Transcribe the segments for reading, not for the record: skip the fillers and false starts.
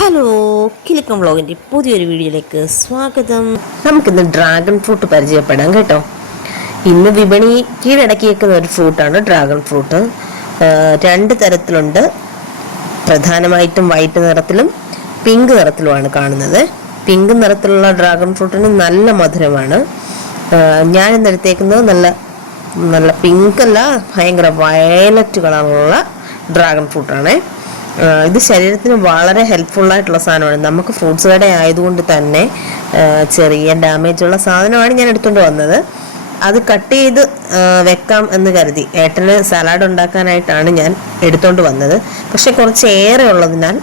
Hello, Kilukkam വ്ളോഗിൻ്റെ പുതിയൊരു വീഡിയോയിലേക്ക് സ്വാഗതം. നമുക്കിന്ന് ഡ്രാഗൺ ഫ്രൂട്ട് പരിചയപ്പെടാം കേട്ടോ. ഇന്ന് വിപണി കീഴടക്കിയേക്കുന്ന ഒരു ഫ്രൂട്ടാണ് ഡ്രാഗൺ ഫ്രൂട്ട്. രണ്ട് തരത്തിലുണ്ട്. പ്രധാനമായിട്ടും വൈറ്റ് നിറത്തിലും പിങ്ക് നിറത്തിലുമാണ് കാണുന്നത്. പിങ്ക് നിറത്തിലുള്ള ഡ്രാഗൺ ഫ്രൂട്ടിന് നല്ല മധുരമാണ്. ഞാനിന്ന് എടുത്തേക്കുന്നത് നല്ല പിങ്ക് അല്ല, ഭയങ്കര വയലറ്റ് കളറുള്ള ഡ്രാഗൺ ഫ്രൂട്ടാണ്. ഇത് ശരീരത്തിന് വളരെ ഹെൽപ്ഫുള്ളായിട്ടുള്ള സാധനമാണ്. നമുക്ക് ഫ്രൂട്ട്സ് കട ആയതുകൊണ്ട് തന്നെ ചെറിയ ഡാമേജ് ഉള്ള സാധനമാണ് ഞാൻ എടുത്തുകൊണ്ട് വന്നത്. അത് കട്ട് ചെയ്ത് വെക്കാം എന്ന് കരുതി ഏട്ടന് സലാഡ് ഉണ്ടാക്കാനായിട്ടാണ് ഞാൻ എടുത്തുകൊണ്ട് വന്നത്. പക്ഷെ കുറച്ച് ഏറെ ഉള്ളതിനാൽ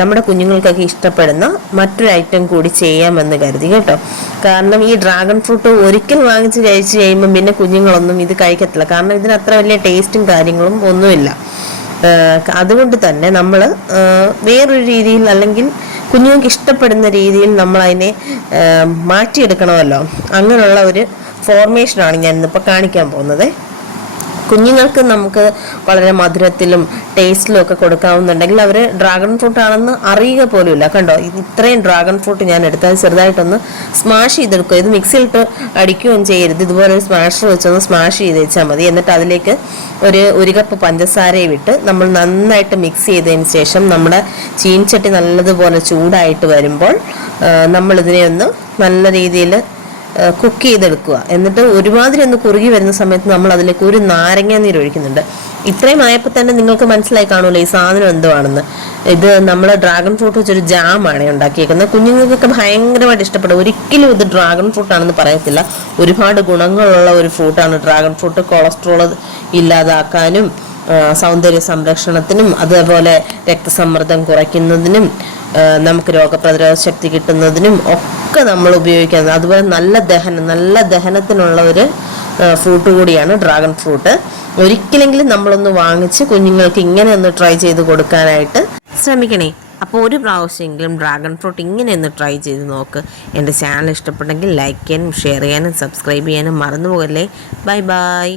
നമ്മുടെ കുഞ്ഞുങ്ങൾക്കൊക്കെ ഇഷ്ടപ്പെടുന്ന മറ്റൊരു ഐറ്റം കൂടി ചെയ്യാമെന്ന് കരുതി കേട്ടോ. കാരണം ഈ ഡ്രാഗൺ ഫ്രൂട്ട് ഒരിക്കൽ വാങ്ങിച്ച് കഴിച്ച് കഴിയുമ്പം പിന്നെ കുഞ്ഞുങ്ങളൊന്നും ഇത് കഴിക്കത്തില്ല. കാരണം ഇതിന് അത്ര വലിയ ടേസ്റ്റും കാര്യങ്ങളും ഒന്നുമില്ല. അതുകൊണ്ട് തന്നെ നമ്മൾ വേറൊരു രീതിയിൽ, അല്ലെങ്കിൽ കുഞ്ഞുങ്ങൾക്ക് ഇഷ്ടപ്പെടുന്ന രീതിയിൽ നമ്മൾ അതിനെ മാറ്റിയെടുക്കണമല്ലോ. അങ്ങനെയുള്ള ഒരു ഫോർമേഷനാണ് ഞാൻ ഇന്നിപ്പോൾ കാണിക്കാൻ പോകുന്നത്. കുഞ്ഞുങ്ങൾക്ക് നമുക്ക് വളരെ മധുരത്തിലും ടേസ്റ്റിലും ഒക്കെ കൊടുക്കാവുന്നുണ്ടെങ്കിൽ അവർ ഡ്രാഗൺ ഫ്രൂട്ട് ആണെന്ന് അറിയുക പോലുമില്ല. കണ്ടോ, ഇത്രയും ഡ്രാഗൺ ഫ്രൂട്ട് ഞാൻ എടുത്താൽ ചെറുതായിട്ടൊന്ന് സ്മാഷ് ചെയ്തെടുക്കുക. ഇത് മിക്സിയിലിട്ട് അടിക്കുകയും ചെയ്യരുത്. ഇതുപോലെ ഒരു സ്മാഷർ വെച്ചൊന്ന് സ്മാഷ് ചെയ്ത് വെച്ചാൽ മതി. എന്നിട്ട് അതിലേക്ക് ഒരു കപ്പ് പഞ്ചസാരയും ഇട്ട് നമ്മൾ നന്നായിട്ട് മിക്സ് ചെയ്തതിന് ശേഷം നമ്മുടെ ചീൻചട്ടി നല്ലതുപോലെ ചൂടായിട്ട് വരുമ്പോൾ നമ്മളിതിനെ ഒന്ന് നല്ല രീതിയിൽ കുക്ക് ചെയ്തെടുക്കുക. എന്നിട്ട് ഒരുമാതിരി ഒന്ന് കുറുകി വരുന്ന സമയത്ത് നമ്മൾ അതിലേക്ക് ഒരു നാരങ്ങ നീര് ഒഴിക്കുന്നുണ്ട്. ഇത്രയും ആയപ്പോൾ തന്നെ നിങ്ങൾക്ക് മനസ്സിലായി കാണുമല്ലോ ഈ സാധനം എന്തുവാണെന്ന്. ഇത് നമ്മൾ ഡ്രാഗൺ ഫ്രൂട്ട് വെച്ചൊരു ജാമാണ് ഉണ്ടാക്കിയേക്കുന്നത്. കുഞ്ഞുങ്ങൾക്കൊക്കെ ഭയങ്കരമായിട്ട് ഇഷ്ടപ്പെടും. ഒരിക്കലും ഇത് ഡ്രാഗൺ ഫ്രൂട്ട് ആണെന്ന് പറയത്തില്ല. ഒരുപാട് ഗുണങ്ങളുള്ള ഒരു ഫ്രൂട്ടാണ് ഡ്രാഗൺ ഫ്രൂട്ട്. കൊളസ്ട്രോൾ ഇല്ലാതാക്കാനും സൗന്ദര്യ സംരക്ഷണത്തിനും അതേപോലെ രക്തസമ്മർദ്ദം കുറയ്ക്കുന്നതിനും നമുക്ക് രോഗപ്രതിരോധ ശക്തി കിട്ടുന്നതിനും ഒക്കെ നമ്മൾ ഉപയോഗിക്കുന്നത്. അതുപോലെ നല്ല ദഹനത്തിനുള്ള ഒരു ഫ്രൂട്ട് കൂടിയാണ് ഡ്രാഗൺ ഫ്രൂട്ട്. ഒരിക്കലെങ്കിലും നമ്മളൊന്ന് വാങ്ങിച്ച് കുഞ്ഞുങ്ങൾക്ക് ഇങ്ങനെ ഒന്ന് ട്രൈ ചെയ്ത് കൊടുക്കാനായിട്ട് ശ്രമിക്കണേ. അപ്പോൾ ഒരു പ്രാവശ്യമെങ്കിലും ഡ്രാഗൺ ഫ്രൂട്ട് ഇങ്ങനെ ഒന്ന് ട്രൈ ചെയ്ത് നോക്ക്. എൻ്റെ ചാനൽ ഇഷ്ടപ്പെട്ടെങ്കിൽ ലൈക്ക് ചെയ്യാനും ഷെയർ ചെയ്യാനും സബ്സ്ക്രൈബ് ചെയ്യാനും മറന്നു പോകല്ലേ. Bye bye.